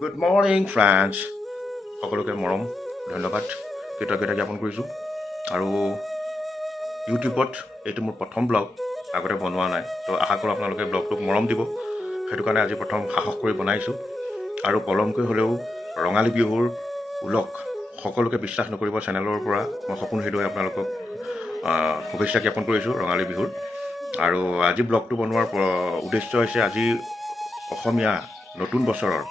Good morning friends, সকলোকে মৰম ধন্যবাদ কৃতজ্ঞতা জ্ঞাপন কৰিছোঁ। আৰু ইউটিউবত এইটো মোৰ প্ৰথম ব্লগ, আগতে বনোৱা নাই, তো আশা কৰোঁ আপোনালোকে ব্লগটোক মৰম দিব। সেইটো কাৰণে আজি প্ৰথম সাহস কৰি বনাইছোঁ। আৰু পলমকৈ হ'লেও ৰঙালী বিহুৰ ওলগ সকলোকে বিশ্বাস নকৰিব, চেনেলৰ পৰা মই সপোন হৃদয়ে আপোনালোকক শুভেচ্ছা জ্ঞাপন কৰিছোঁ ৰঙালী বিহুৰ। আৰু আজি ব্লগটো বনোৱাৰ উদ্দেশ্য হৈছে আজি অসমীয়া নতুন বছৰৰ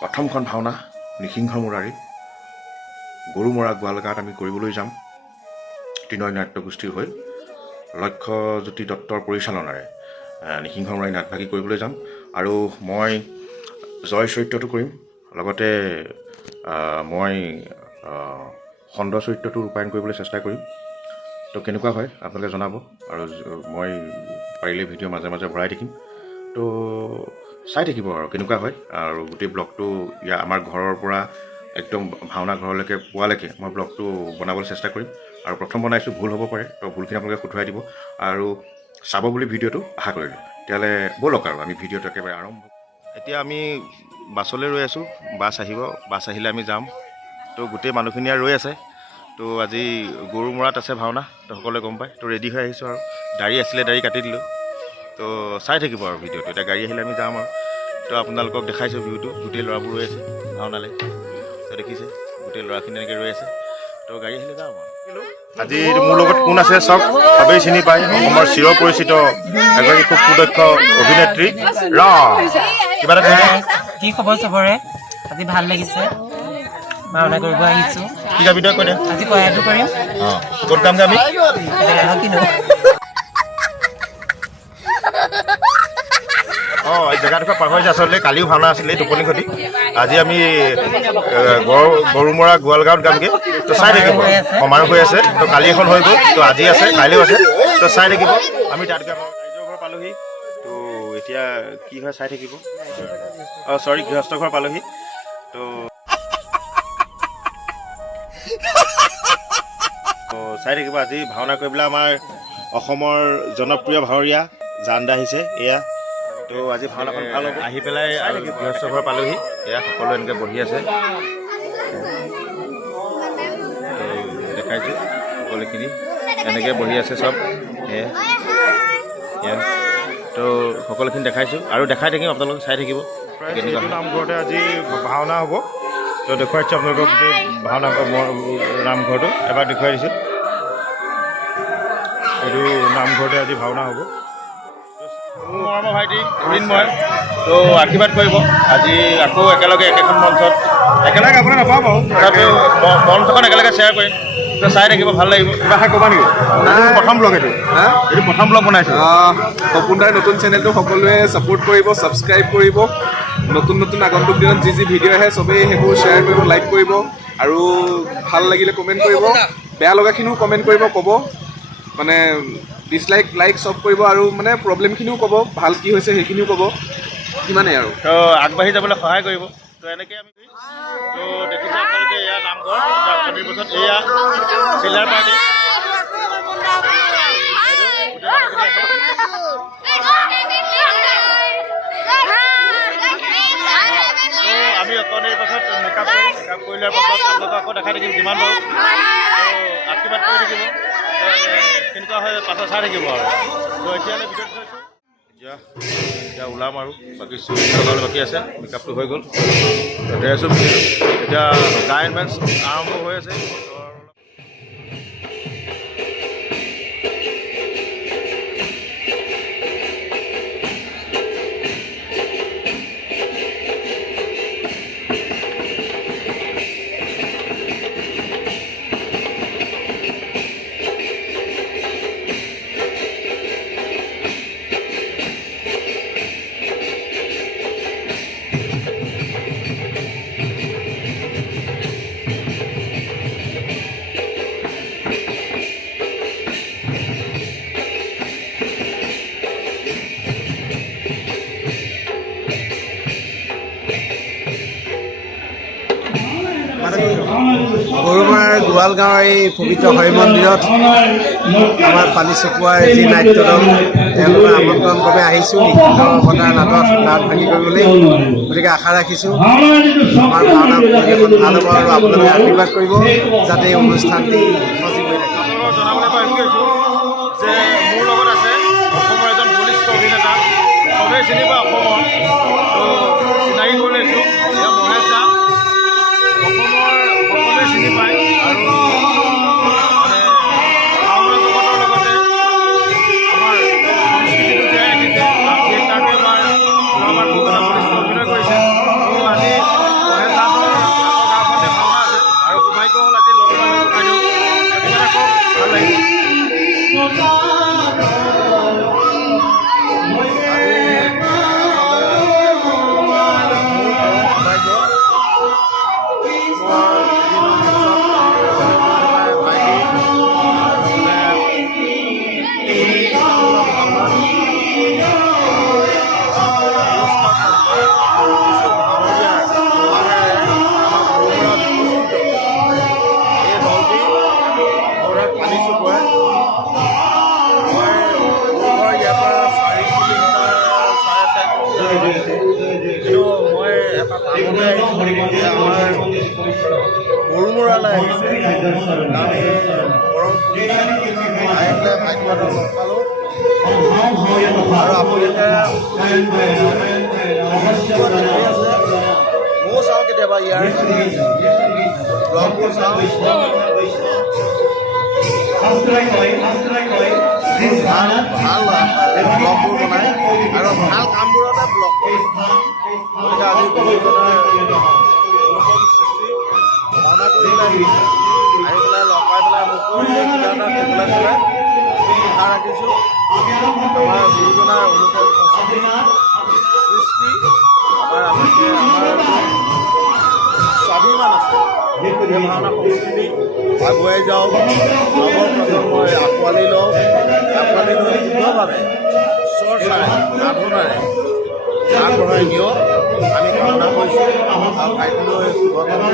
প্ৰথমখন ভাওনা নিসিংহ মুৰাৰী গৰুমৰা গোৱালগাঁৱত আমি কৰিবলৈ যাম। ত্ৰিনয় নাট্যগোষ্ঠীৰ হৈ লক্ষ্যজ্যোতি দত্তৰ পৰিচালনাৰে নিসিংহ মুৰাৰী নাটভাগী কৰিবলৈ যাম। আৰু মই জয় চৰিত্ৰটো কৰিম, লগতে মই খণ্ড চৰিত্ৰটো ৰূপায়ণ কৰিবলৈ চেষ্টা কৰিম। তো কেনেকুৱা হয় আপোনালোকে জনাব, আৰু মই পাৰিলে ভিডিঅ' মাজে মাজে ভৰাই থাকিম। তো চাই থাকিব আৰু কেনেকুৱা হয়। আৰু গোটেই ব্লগটো আমাৰ ঘৰৰ পৰা একদম ভাওনা ঘৰলৈকে পোৱালৈকে মই ব্লগটো বনাবলৈ চেষ্টা কৰিম। আৰু প্ৰথম বনাইছোঁ, ভুল হ'ব পাৰে, তো ভুলখিনি আপোনালোকে শুধৰাই দিব আৰু চাব বুলি ভিডিঅ'টো আশা কৰিলোঁ। তেতিয়াহ'লে ব'লক আৰু আমি ভিডিঅ'টো একেবাৰে আৰম্ভ। এতিয়া আমি বাছলৈ ৰৈ আছোঁ, বাছ আহিব, বাছ আহিলে আমি যাম। তো গোটেই মানুহখিনি আৰু ৰৈ আছে। তো আজি গৰুমৰাত আছে ভাওনা, তো সকলোৱে গম পায়। তো ৰেডি হৈ আহিছোঁ, আৰু দাড়ি আছিলে দাড়ি কাটি দিলোঁ। তো চাই থাকিব আৰু ভিডিঅ'টো। এতিয়া গাড়ী আহিলে আমি যাম আৰু। তো আপোনালোকক দেখাইছোঁ ভিউটো, গোটেই ল'ৰাবোৰ ৰৈ আছে ভাওনালৈ। তো দেখিছে গোটেই ল'ৰাখিনি এনেকৈ ৰৈ আছে। তো গাড়ী আহিলে যাম আৰু। আজি মোৰ লগত কোন আছে চব সবেই চিনি পায়, অসমৰ চিৰ পৰিচিত এগৰাকী খুব সুদক্ষ অভিনেত্ৰী কিবা এটা কৈছে। কি খবৰ চবৰে? আজি ভাল লাগিছে, ভাওনা কৰিব আহিছোঁ। কি গাবি তই কৈ দে। আজি কয়াটো কৰিম। অঁ, ক'ত গামগৈ আমি? কিনো অঁ, এই জেগাডোখৰ পাৰ হৈ যায়। আচলতে কালিও ভাওনা আছিলে টোপনি খতি। আজি আমি গৰুমৰা গোৱালগাঁৱত গামগৈ। তো চাই থাকিব, সমাৰোহ হৈ আছে। তো কালি এখন হৈ গ'ল, তো আজি আছে, কাইলৈও আছে। তো চাই থাকিব, আমি তাত গাম। ৰাইজৰ ঘৰ পালোহি, তো এতিয়া কি হয় চাই থাকিব। অঁ চৰি, গৃহস্থ ঘৰ পালোহি। তো চাই থাকিব। আজি ভাওনা কৰিবলৈ আমাৰ অসমৰ জনপ্ৰিয় ভাৱৰীয়া জান দা আহিছে। এয়া তো আজি ভাওনাখন ভাল হ'ব। আহি পেলাই গৃহস্থ ঘৰ পালোহি। এয়া সকলো এনেকৈ বহি আছে, দেখাইছোঁ সকলোখিনি এনেকৈ বহি আছে চব। এয়া তো সকলোখিনি দেখাইছোঁ আৰু দেখাই থাকিম, আপোনালোকে চাই থাকিব। এইটো নামঘৰতে আজি ভাওনা হ'ব। তো দেখুৱাইছোঁ আপোনালোকক গোটেই ভাওনা নামঘৰটো এবাৰ দেখুৱাই দিছোঁ। এইটো নামঘৰতে আজি ভাওনা হ'ব। মোৰ মৰমৰ ভাইটি অৰিণময়, তো আশীৰ্বাদ কৰিব। আজি আকৌ একেলগে একেখন মঞ্চত একেলগে আপোনাৰ নাপাওঁ বাৰু, তথাপিও মঞ্চখন একেলগে শ্বেয়াৰ কৰিম। তো চাই থাকিব, ভাল লাগিব। কিবা খাই ক'বা নেকি? প্ৰথম ব্লগ এইটো প্ৰথম ব্লগ বনাইছোঁ। সপোন দাৰ নতুন চেনেলটো সকলোৱে ছাপোৰ্ট কৰিব, ছাবস্ক্ৰাইব কৰিব। নতুন নতুন আগন্তুক দিনত যি ভিডিঅ' আহে চবেই সেইবোৰ শ্বেয়াৰ কৰিব, লাইক কৰিব। আৰু ভাল লাগিলে কমেণ্ট কৰিব, বেয়া লগাখিনিও কমেণ্ট কৰিব, ক'ব মানে ডিছলাইক লাইক চব কৰিব। আৰু মানে প্ৰব্লেমখিনিও ক'ব, ভাল কি হৈছে সেইখিনিও ক'ব, সিমানেই আৰু। তো আগবাঢ়ি যাবলৈ সহায় কৰিব। তো এনেকৈ আমি তো দেখিছোঁ আপোনালোকে, এয়া নামঘৰ নিৰ্বাচন, এয়া চিলাৰ পাৰ্টি। আমি অকণিৰ পাছত মেকআপ কৰি লোৱাৰ পাছত আপোনালোকক আকৌ দেখাই থাকিম যিমান পাৰোঁ। আশীৰ্বাদ কৰি থাকিব, কেনেকুৱা হয় পাছত চাই থাকিব আৰু। তো এতিয়ালৈ ভিডিঅ'টো থৈছোঁ, এতিয়া ওলাম আৰু। বাকী চুলি লগাবলৈ বাকী আছে, মেকআপটো হৈ গ'ল। ড্ৰেছো এতিয়া গায়ন বেঞ্চ আৰম্ভ হৈ আছে। আজি গৰুমাৰ গোৱাল গাঁৱৰ এই পবিত্ৰ হৰি মন্দিৰত আমাৰ পানী চপোৱাৰ যি নাট্য দল তেওঁলোকৰ আমন্ত্ৰণ ক্ৰমে আহিছোঁ লিখিত অৱতাৰ নাটত নাট ভাগি কৰিবলৈ। গতিকে আশা ৰাখিছোঁ আমাৰ ভাওনা পৰিৱেশন ভাল হ'ব আৰু আপোনালোকে আশীৰ্বাদ কৰিব যাতে এই অনুষ্ঠানটি সজীৱ হৈ থাকে। আপোনালোকক জনাবলৈ পাইছোঁ যে মোৰ লগত আছে অসমৰ এজন বলিষ্ঠ অভিনেতা, চবেই চিনি পায় অসমৰ, তো চিনাকি কৰি লৈছোঁ, এতিয়া মহেশ দা। অসমৰ সকলোৱে চিনি পায় আৰু মানে ভাওনা জগতৰ লগতে আমাৰ সংস্কৃতিটো জীয়াই ৰাখিছে। থিয়েটাৰটো এবাৰ যোৱাবাৰ বহুত এটা বলিষ্ঠ অভিনয় কৰিছে। তো আজি মহেশ দাহঁতৰ গাঁওখনতে ভাওনা আছে আৰু সৌভাগ্য হ'ল আজি লগ পালোঁ বাইদেউ। গতিকে কওক, ভাল লাগিল। কিন্তু মই এটা কামলৈ আহিছোঁ যে আমাৰ গৰুমৰালৈ আহিছে, কাৰণ এই গৰম আহি পেলাই ভাগ্যটো লগ পালোঁ আৰু আপোনালোকে আছে। ময়ো চাওঁ কেতিয়াবা ইয়াৰ ব্লগবোৰ চাওঁ, ভাল ব্লগবোৰ বনায় আৰু ভাল কামবোৰতে ব্লগ কৰে। গতিকে আজি বহুজনৰ অনুপম সৃষ্টি ভাওনা কৰি পেলাই আহি পেলাই লগ পাই পেলাই মোকো কিবা এটা ক'বলৈ ক'লে। আশা ৰাখিছোঁ আমাৰ গুৰুজনাৰ অনুপম সৃষ্টি আমাৰ স্বাভিমান আছে, এই ভাওনা সংস্কৃতি আগুৱাই যাওক, নৱ প্ৰজন্মই আঁকোৱালি লওক, আঁকোৱালি লৈ শুদ্ধভাৱে চৰ্চাৰে সাধনাৰে আগবঢ়াই নিয়ক আমি কামনা কৰিছোঁ আৰু ভাইটিলৈ শুভকামনা।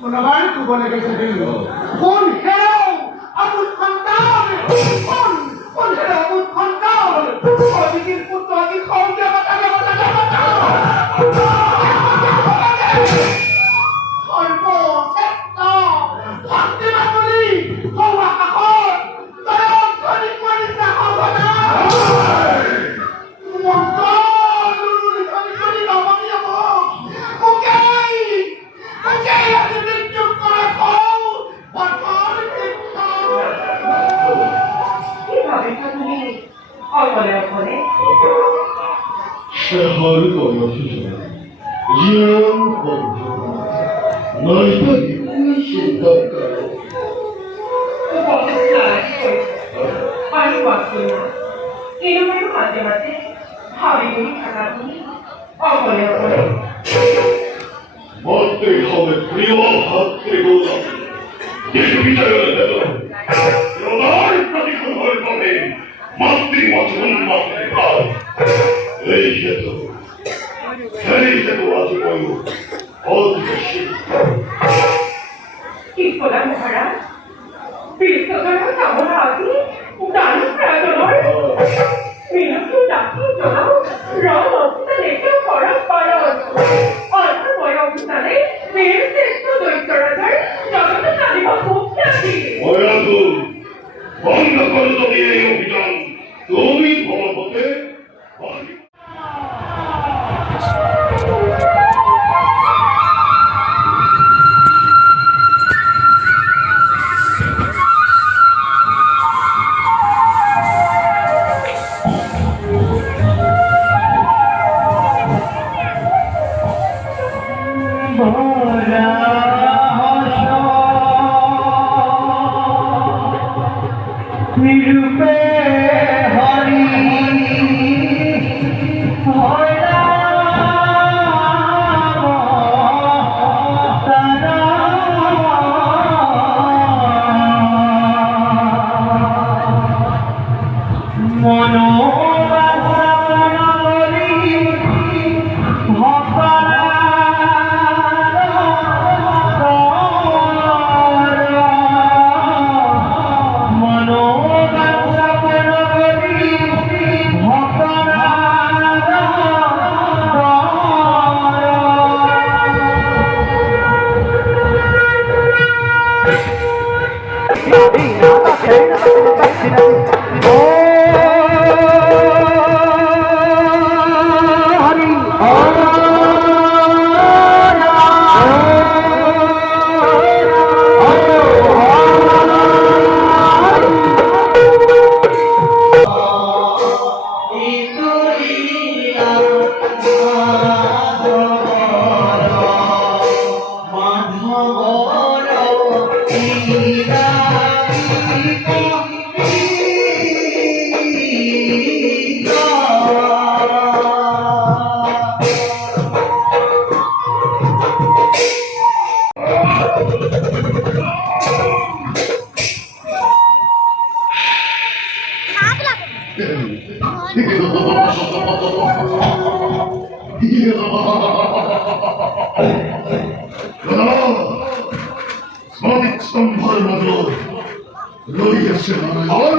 কোনোবাই ক'বলৈ গৈছে দেই কোন হেৰৌ আমোদ সন্তান কোন হেৰৌ আমোদ সন্তান অধিকীৰ পুত্ৰ অধিক সৌৰ্য সৰ্বশ্ৰেষ্ঠ শক্তিমান বুলি সৌ আকাশত জয়ক ধ্বনি কৰিছে शहर को जीवन नहीं तो इतनी चिंता करो मरते हमें प्रिय हाथ बोला देश विजय प्रतिशोधर पाবে মাতৃবচন মাতৃকাল এই সেতু আছে কই অধিবেশী কি বলা মহারাজ বিশ্বজয় কামনা আদি দান প্রার্থনায় বিনু ডাকি জানাও রাম অবস্থানে করা পালন অল্প বয়সে বীর শ্রেষ্ঠ দৈত্যরাজার জগত চালিবা খুব খ্যাতি ময়াদু বন্ধ করো তুমি এই অভিযান তুমি ভবপথে Sonic স্তম্ভের মতো রয়েছে নারায়ণ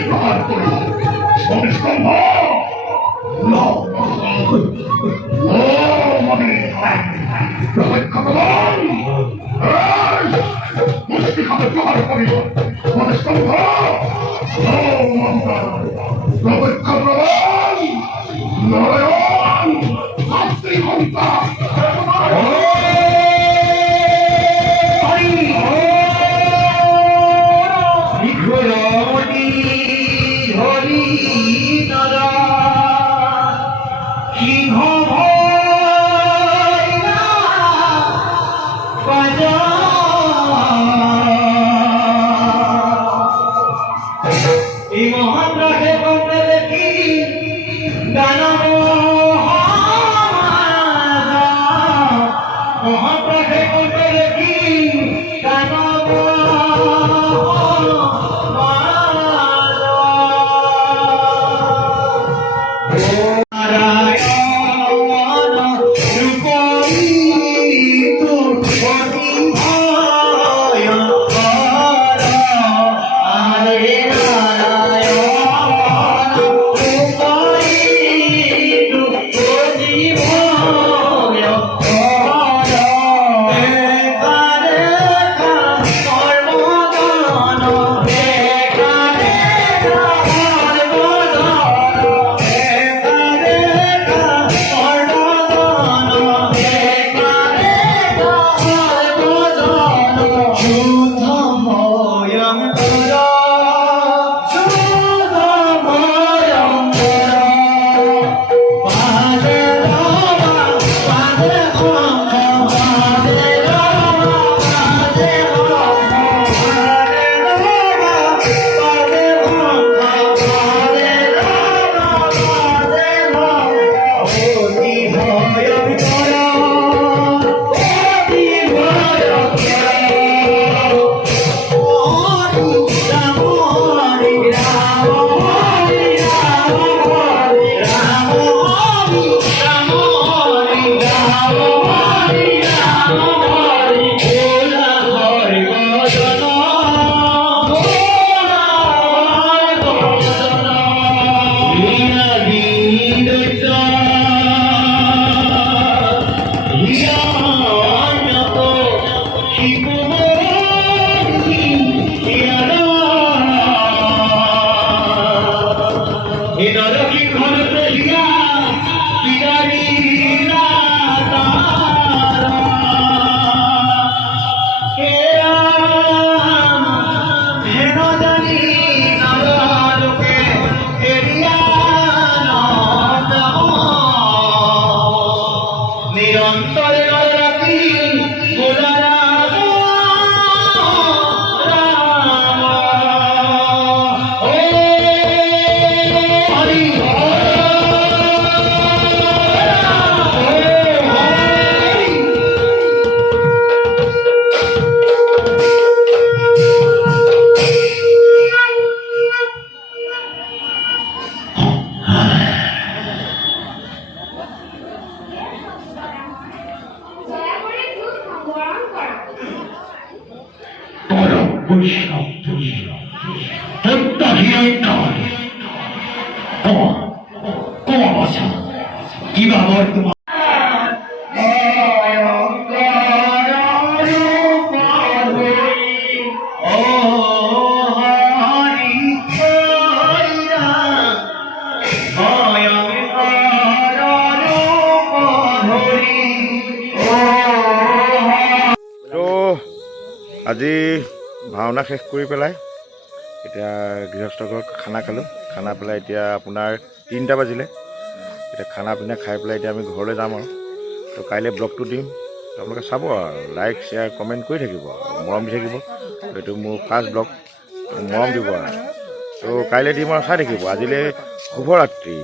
প্রহার করি সনিক স্তম্ভ এই মহান রাখে দেখি বৈষ্ণৱ প্ৰত্যাহিৰণ্যৰ কম অৱস্থা কিবা বৰ্তমান তো আজি ভাওনা শেষ কৰি পেলাই এতিয়া গৃহস্থ ঘৰত খানা খালোঁ। খানা পেলাই এতিয়া আপোনাৰ 3টা বাজিলে। এতিয়া খানা পিনা খাই পেলাই এতিয়া আমি ঘৰলৈ যাম আৰু। তো কাইলৈ ব্লগটো দিম, আপোনালোকে চাব আৰু লাইক শ্বেয়াৰ কমেণ্ট কৰি থাকিব আৰু মৰম দি থাকিব। এইটো মোৰ ফাৰ্ষ্ট ব্লগ, মৰম দিব আৰু। তো কাইলৈ দিম আৰু চাই থাকিব। আজিলৈ শুভৰাত্ৰি।